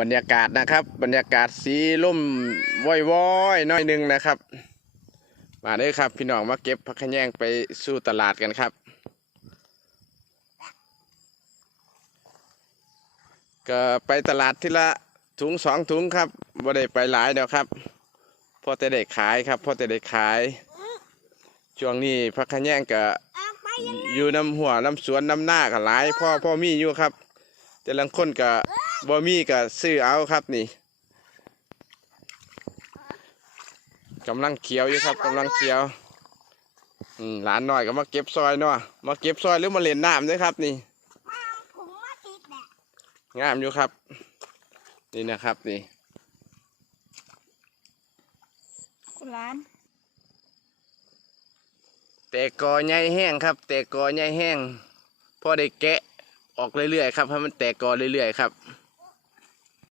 บรรยากาศนะครับ บรรยากาศสีล่มว้อยๆน้อยหนึงนะครับ มาเด้ครับ พี่น้องมาเก็บผักแยงไปสู่ตลาดกันครับ ก็ไปตลาดทีละถุงสองถุงครับบ่ได้ไปหลายเดียวครับพอจะได้ขายครับพอจะได้ขาย ช่วงนี้ผักแยงก็ออกไปยังอยู่น้ำหัวน้ำสวนน้ำหน้าก็หลายพ่อพ่อมีอยู่ครับ แต่ลังคนก็ บ่มีก็ซื้อเอาครับนี่กำลังเขียวอยู่ครับกำลังเขียวอืมหลานน้อยก็มาเก็บซอยเนาะมาเก็บซอยหรือมาเล่นน้ำด้วยครับนี่มาถุงมาติดแหละงามอยู่ครับ นี่นะครับนี่คุณร้านแต่กอใหญ่แห้งครับ แต่กอใหญ่แห้งพอได้แกะออกเรื่อยๆครับให้มันแตกกอเรื่อยๆครับอ